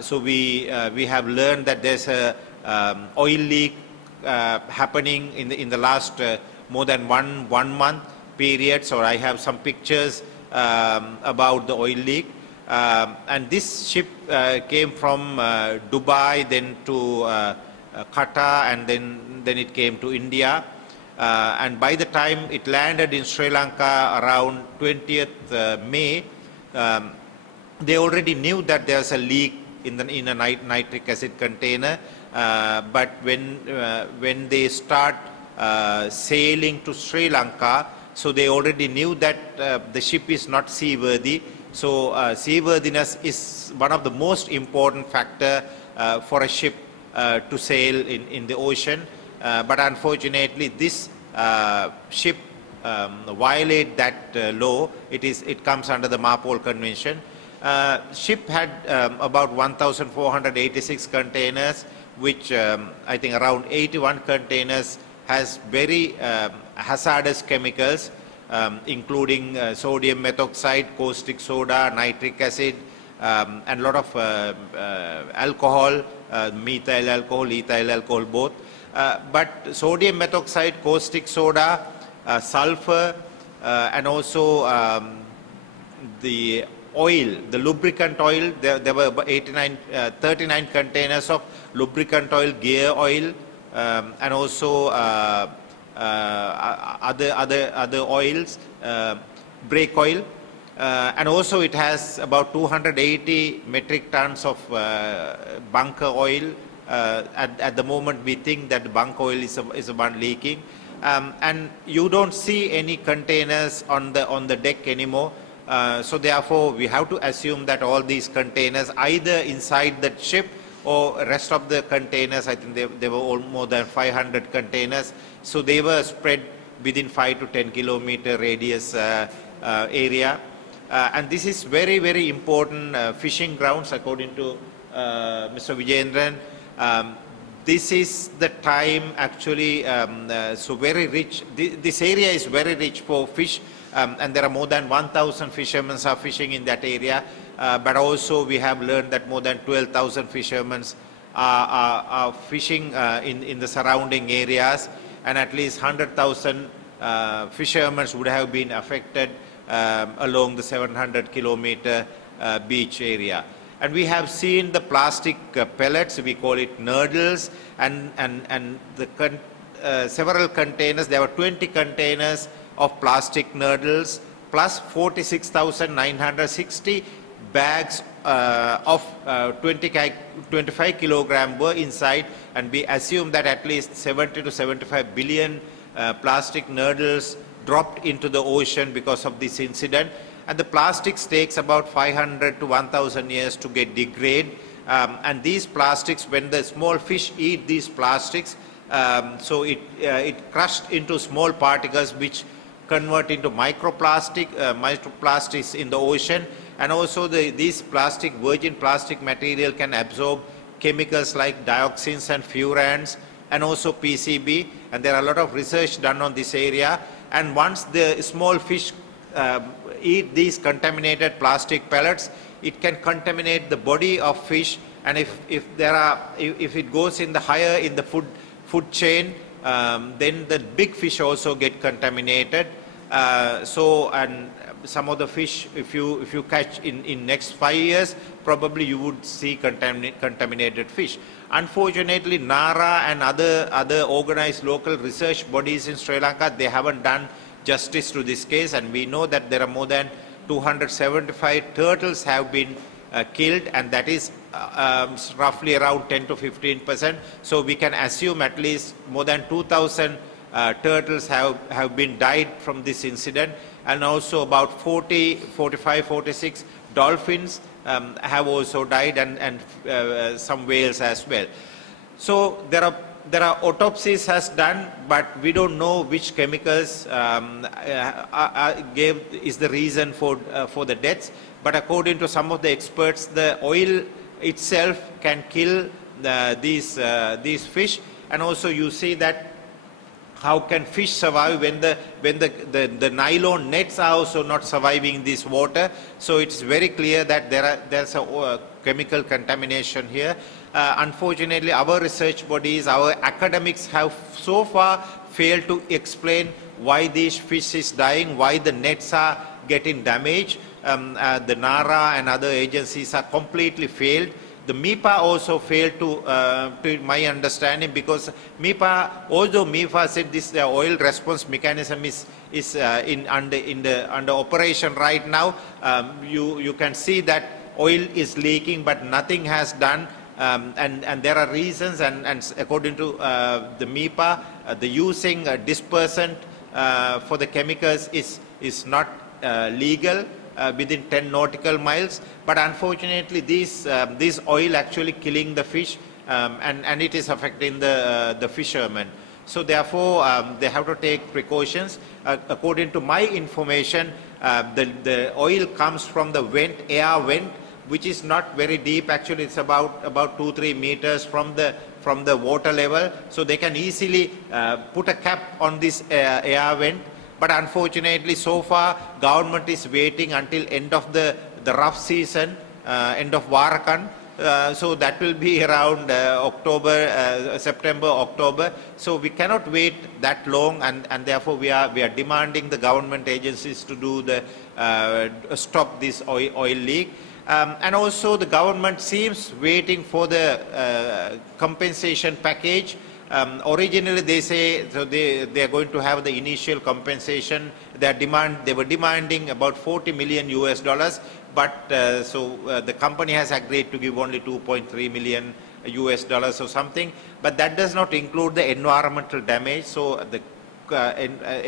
So we have learned that there's a oil leak happening in the last more than one month period. So I have some pictures about the oil leak. And this ship came from Dubai, then to Qatar, and then it came to India. And by the time it landed in Sri Lanka around 20th May, they already knew that there's a leak in a nitric acid container. But when they start sailing to Sri Lanka, so they already knew that the ship is not seaworthy. So seaworthiness is one of the most important factor for a ship to sail in the ocean. But unfortunately, this ship violate that law. It comes under the MARPOL Convention. Ship had about 1,486 containers, which I think around 81 containers has very hazardous chemicals, including sodium methoxide, caustic soda, nitric acid, and a lot of alcohol, methyl alcohol, ethyl alcohol both. But sodium methoxide, caustic soda, sulfur, and also the oil, the lubricant oil, there were 39 containers of lubricant oil, gear oil, and also other oils, brake oil, and also it has about 280 metric tons of bunker oil. At the moment, we think that bunker oil is the one leaking, and you don't see any containers on the deck anymore. So therefore, we have to assume that all these containers either inside the ship or rest of the containers, I think there were all more than 500 containers. So they were spread within 5 to 10 kilometer radius area. And this is very, very important fishing grounds according to Mr. Vijayendran. This is the time actually, so very rich, this area is very rich for fish, and there are more than 1,000 fishermen are fishing in that area, but also we have learned that more than 12,000 fishermen are fishing in the surrounding areas, and at least 100,000 fishermen would have been affected along the 700-kilometer beach area. And we have seen the plastic pellets, we call it nurdles, and the several containers, there were 20 containers of plastic nurdles, plus 46,960 bags of 25 kilogram were inside, and we assume that at least 70 to 75 billion plastic nurdles dropped into the ocean because of this incident. And the plastics takes about 500 to 1,000 years to get degrade. And these plastics, when the small fish eat these plastics, so it crushed into small particles which convert into microplastics in the ocean. And also these virgin plastic material can absorb chemicals like dioxins and furans and also PCB. And there are a lot of research done on this area. And once the small fish eat these contaminated plastic pellets, it can contaminate the body of fish, and if it goes in the higher in the food chain, then the big fish also get contaminated. And some of the fish, if you catch in next 5 years, probably you would see contaminated fish. Unfortunately, NARA and other organized local research bodies in Sri Lanka, they haven't done justice to this case, and we know that there are more than 275 turtles have been killed, and that is roughly around 10 to 15%. So we can assume at least more than 2,000 turtles have been died from this incident, and also about 46 dolphins have also died, and some whales as well. So there are autopsies has done, but we don't know which chemicals is the reason for the deaths. But according to some of the experts, the oil itself can kill these fish. And also you see that how can fish survive when the nylon nets are also not surviving this water. So it's very clear that there's a chemical contamination here. Unfortunately, our research bodies, our academics have so far failed to explain why these fish is dying, why the nets are getting damaged. The NARA and other agencies are completely failed. The MIPA also failed to my understanding, because although MIPA said this oil response mechanism is under operation right now, you can see that oil is leaking, but nothing has done. And there are reasons, and according to the MIPA, the using dispersant for the chemicals is not legal within 10 nautical miles, but unfortunately this oil actually killing the fish, and it is affecting the fishermen. So therefore they have to take precautions. According to my information, the oil comes from the air vent, which is not very deep. Actually, it's about 2-3 meters from the water level. So they can easily put a cap on this air vent. But unfortunately, so far, government is waiting until end of the rough season, end of Warakan. So that will be around September, October. So we cannot wait that long, and therefore we are demanding the government agencies to do stop this oil leak. And also the government seems waiting for the compensation package. Originally they say they are going to have the initial compensation. They were demanding about $40 million, but the company has agreed to give only $2.3 million or something. But that does not include the environmental damage. So the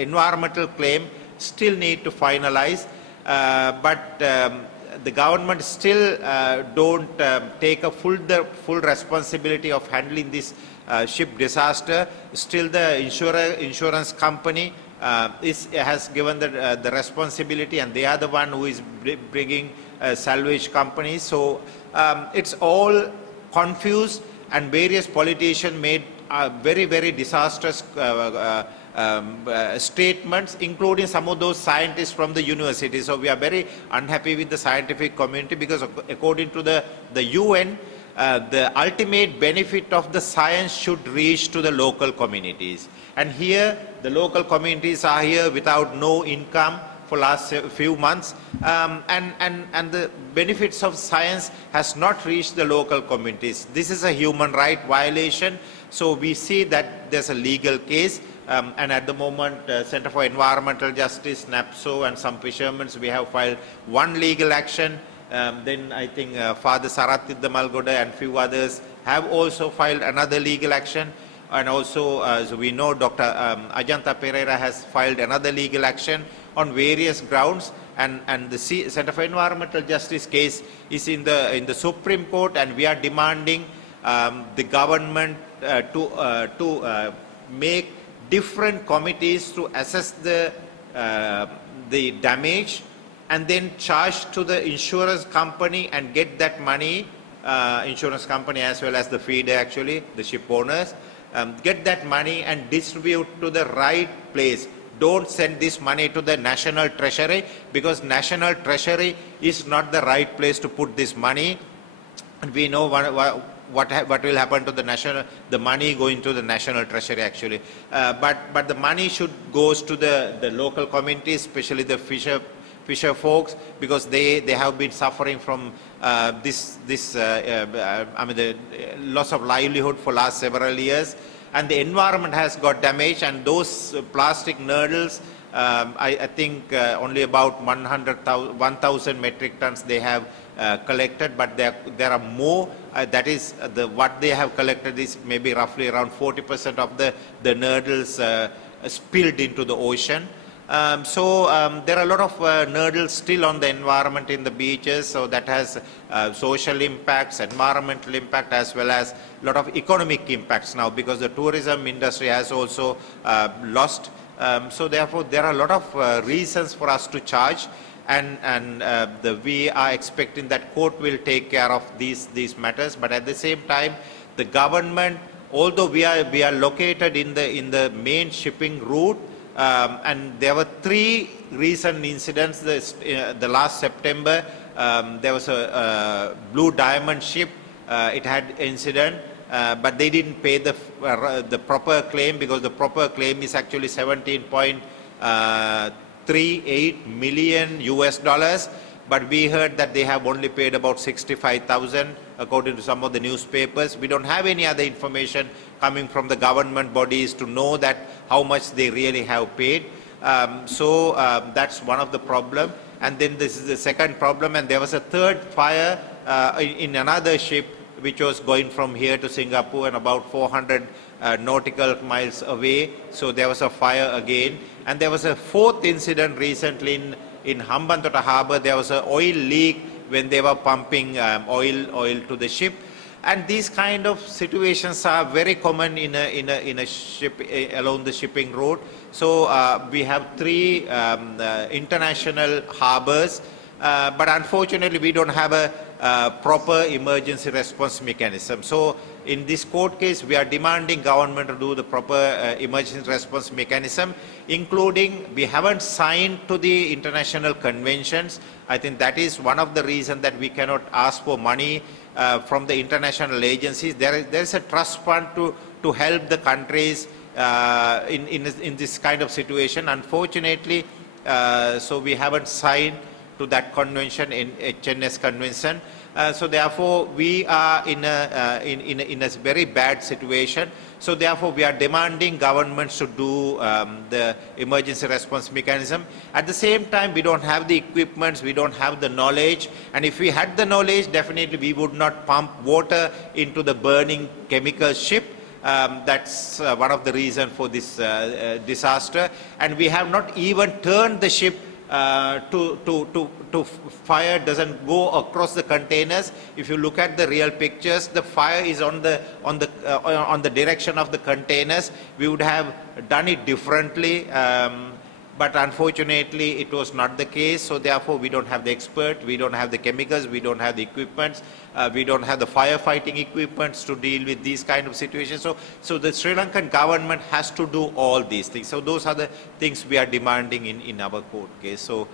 environmental claim still need to finalize. But the government still don't take a full responsibility of handling this ship disaster. Still the insurance company has given the responsibility, and they are the one who is bringing salvage companies. So it's all confused, and various politicians made very, very disastrous statements, including some of those scientists from the university. So we are very unhappy with the scientific community, because according to the UN, the ultimate benefit of the science should reach to the local communities. And here, the local communities are here without no income for last few months, and the benefits of science has not reached the local communities. This is a human right violation. So we see that there's a legal case, and at the moment, Center for Environmental Justice, NAPSO, and some fishermen, we have filed one legal action. Then I think Father Sarath Malgoda and few others have also filed another legal action. And also, as we know, Dr. Ajanta Pereira has filed another legal action on various grounds. And the Center for Environmental Justice case is in the Supreme Court, and we are demanding the government to make different committees to assess the damage, and then charge to the insurance company and get that money, insurance company as well as the feeder, actually, the ship owners, get that money and distribute to the right place. Don't send this money to the National Treasury, because National Treasury is not the right place to put this money. And we know what will happen to the money going to the National Treasury, actually. But the money should goes to the local communities, especially the fisher folks, because they have been suffering from the loss of livelihood for last several years, and the environment has got damaged. And those plastic nurdles, I think only about 1,000 metric tons they have collected, but there are more. That is what they have collected is maybe roughly around 40% of the nurdles spilled into the ocean. So there are a lot of nurdles still on the environment in the beaches, so that has social impacts, environmental impact, as well as a lot of economic impacts now, because the tourism industry has also lost. So therefore there are a lot of reasons for us to charge, and we are expecting that court will take care of these matters. But at the same time, the government although we are located in the main shipping route, and there were 3 recent incidents. The last September, there was a Blue Diamond ship. It had incident, but they didn't pay the proper claim, because the proper claim is actually 17.38 million US dollars. But we heard that they have only paid about 65,000, according to some of the newspapers. We don't have any other information coming from the government bodies to know that how much they really have paid. So that's one of the problem. And then this is the second problem. And there was a third fire in another ship, which was going from here to Singapore and about 400 nautical miles away. So there was a fire again. And there was a fourth incident recently in Hemantha Harbour. There was an oil leak when they were pumping oil to the ship. And these kind of situations are very common in a ship along the shipping route. So we have 3 international harbours, but unfortunately we don't have a proper emergency response mechanism. So in this court case, we are demanding government to do the proper emergency response mechanism, including we haven't signed to the international conventions. I think that is one of the reasons that we cannot ask for money from the international agencies. There is a trust fund to help the countries in this kind of situation. Unfortunately, so we haven't signed to that convention, in HNS convention. So therefore, we are in a very bad situation. So therefore, we are demanding governments to do the emergency response mechanism. At the same time, we don't have the equipments, we don't have the knowledge. And if we had the knowledge, definitely we would not pump water into the burning chemical ship. That's one of the reasons for this disaster. And we have not even turned the ship to fire doesn't go across the containers. If you look at the real pictures, the fire is on the direction of the containers. We would have done it differently, but unfortunately it was not the case. So therefore we don't have the expert, we don't have the chemicals, we don't have the equipments, we don't have the firefighting equipments to deal with these kind of situations. So the Sri Lankan government has to do all these things. So those are the things we are demanding in our court case. So